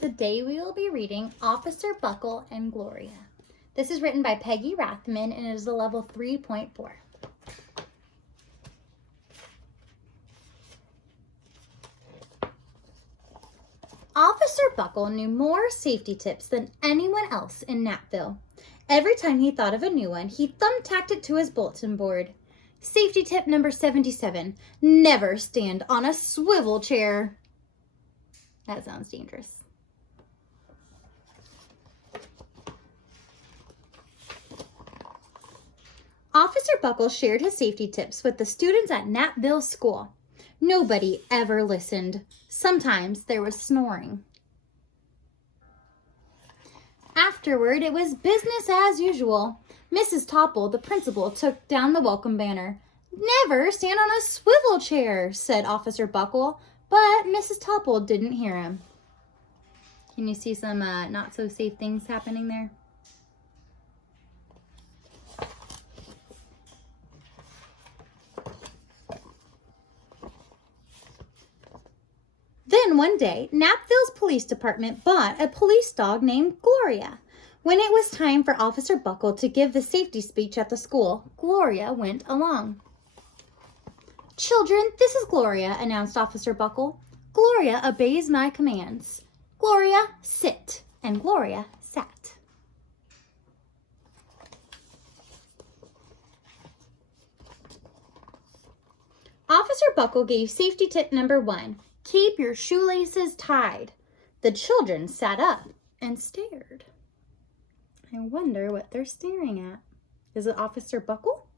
Today we will be reading Officer Buckle and Gloria. This is written by Peggy Rathman and it is a level 3.4. Officer Buckle knew more safety tips than anyone else in Napville. Every time he thought of a new one, he thumbtacked it to his bulletin board. Safety tip number 77, never stand on a swivel chair. That sounds dangerous. Officer Buckle shared his safety tips with the students at Napville School. Nobody ever listened. Sometimes there was snoring. Afterward, it was business as usual. Mrs. Topple, the principal, took down the welcome banner. "Never stand on a swivel chair," said Officer Buckle, but Mrs. Topple didn't hear him. Can you see some not so safe things happening there? Then one day, Napville's police department bought a police dog named Gloria. When it was time for Officer Buckle to give the safety speech at the school, Gloria went along. "Children, this is Gloria," announced Officer Buckle. "Gloria obeys my commands. Gloria, sit." And Gloria sat. Officer Buckle gave safety tip number 1. Keep your shoelaces tied. The children sat up and stared. I wonder what they're staring at. Is it Officer Buckle?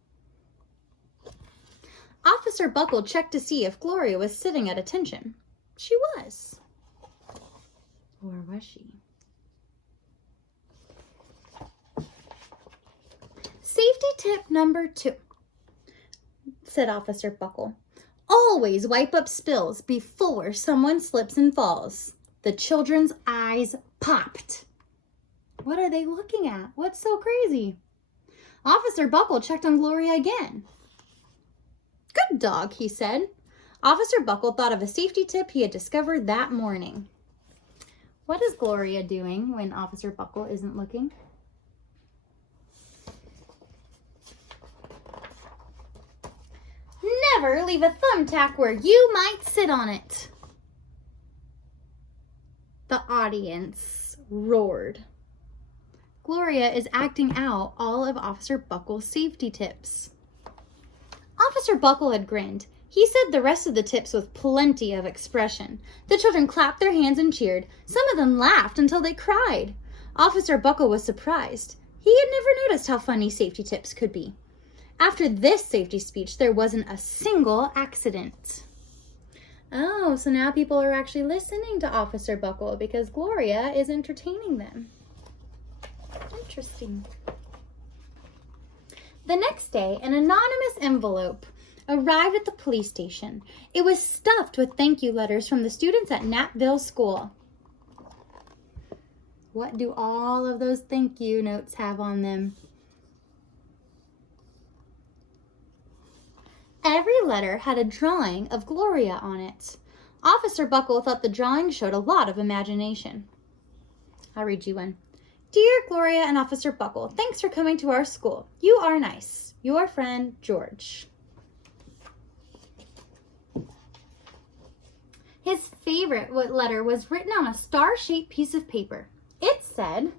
Officer Buckle checked to see if Gloria was sitting at attention. She was. Or was she? Safety tip number 2, said Officer Buckle. Always wipe up spills before someone slips and falls. The children's eyes popped. What are they looking at? What's so crazy? Officer Buckle checked on Gloria again. "Good dog," he said. Officer Buckle thought of a safety tip he had discovered that morning. What is Gloria doing when Officer Buckle isn't looking? Never leave a thumbtack where you might sit on it. The audience roared. Gloria is acting out all of Officer Buckle's safety tips. Officer Buckle had grinned. He said the rest of the tips with plenty of expression. The children clapped their hands and cheered. Some of them laughed until they cried. Officer Buckle was surprised. He had never noticed how funny safety tips could be. After this safety speech, there wasn't a single accident. Oh, so now people are actually listening to Officer Buckle because Gloria is entertaining them. Interesting. The next day, an anonymous envelope arrived at the police station. It was stuffed with thank you letters from the students at Napville School. What do all of those thank you notes have on them? Every letter had a drawing of Gloria on it. Officer Buckle thought the drawing showed a lot of imagination. I'll read you one. "Dear Gloria and Officer Buckle, thanks for coming to our school. You are nice. Your friend, George." His favorite letter was written on a star-shaped piece of paper. It said,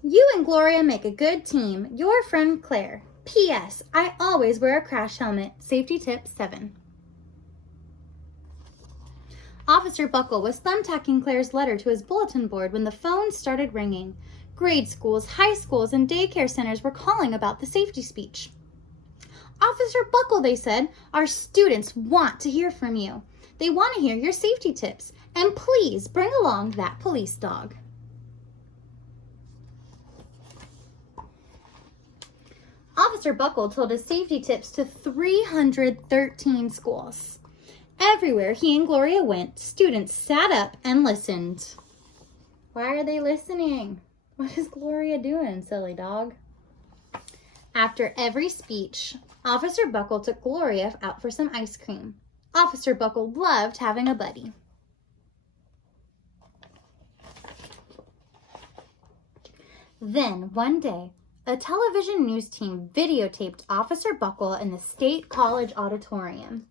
"You and Gloria make a good team. Your friend, Claire. P.S. I always wear a crash helmet. Safety tip 7. Officer Buckle was thumbtacking Claire's letter to his bulletin board when the phone started ringing. Grade schools, high schools, and daycare centers were calling about the safety speech. "Officer Buckle," they said, "our students want to hear from you. They want to hear your safety tips. And please bring along that police dog." Officer Buckle told his safety tips to 313 schools. Everywhere he and Gloria went, students sat up and listened. Why are they listening? What is Gloria doing, silly dog? After every speech, Officer Buckle took Gloria out for some ice cream. Officer Buckle loved having a buddy. Then, one day, a television news team videotaped Officer Buckle in the State College auditorium.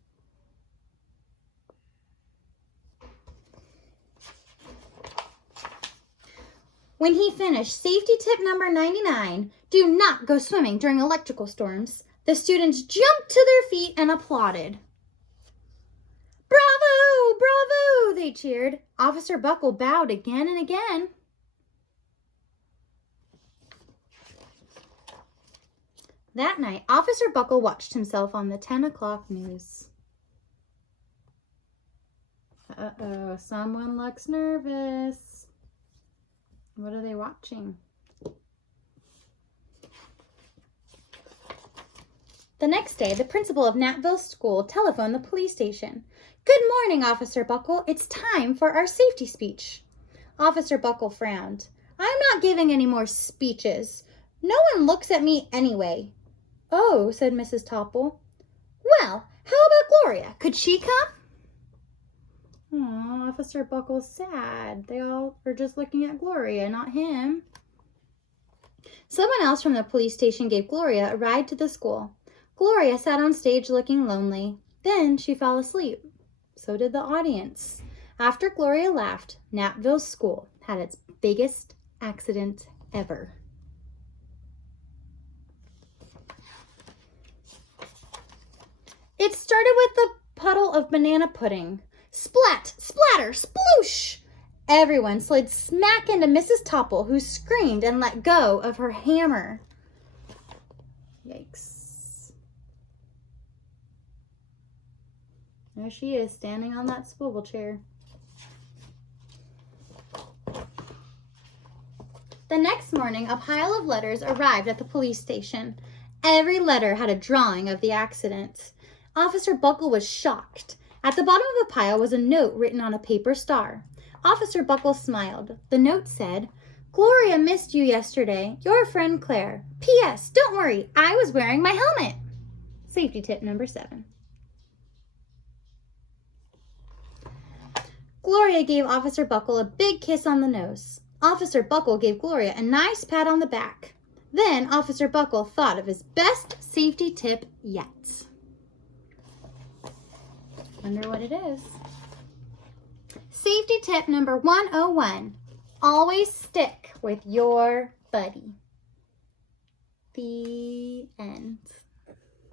When he finished safety tip number 99, do not go swimming during electrical storms, the students jumped to their feet and applauded. Bravo! Bravo! They cheered. Officer Buckle bowed again and again. That night, Officer Buckle watched himself on the 10 o'clock news. Uh-oh, someone looks nervous. What are they watching? The next day, the principal of Natville School telephoned the police station. Good morning, Officer Buckle. It's time for our safety speech. Officer Buckle frowned. I'm not giving any more speeches. No one looks at me anyway. Oh, said Mrs. Topple. Well, how about Gloria? Could she come? Aw, Officer Buckle's sad. They all are just looking at Gloria, not him. Someone else from the police station gave Gloria a ride to the school. Gloria sat on stage looking lonely. Then she fell asleep. So did the audience. After Gloria left, Natville School had its biggest accident ever. It started with the puddle of banana pudding. Splat, splatter, sploosh! Everyone slid smack into Mrs. Topple, who screamed and let go of her hammer. Yikes. There she is, standing on that swivel chair. The next morning, a pile of letters arrived at the police station. Every letter had a drawing of the accident. Officer Buckle was shocked. At the bottom of the pile was a note written on a paper star. Officer Buckle smiled. The note said, Gloria missed you yesterday. Your friend Claire. P.S. Don't worry, I was wearing my helmet. Safety tip number 7. Gloria gave Officer Buckle a big kiss on the nose. Officer Buckle gave Gloria a nice pat on the back. Then Officer Buckle thought of his best safety tip yet. Wonder what it is. Safety tip number 101. Always stick with your buddy. The end.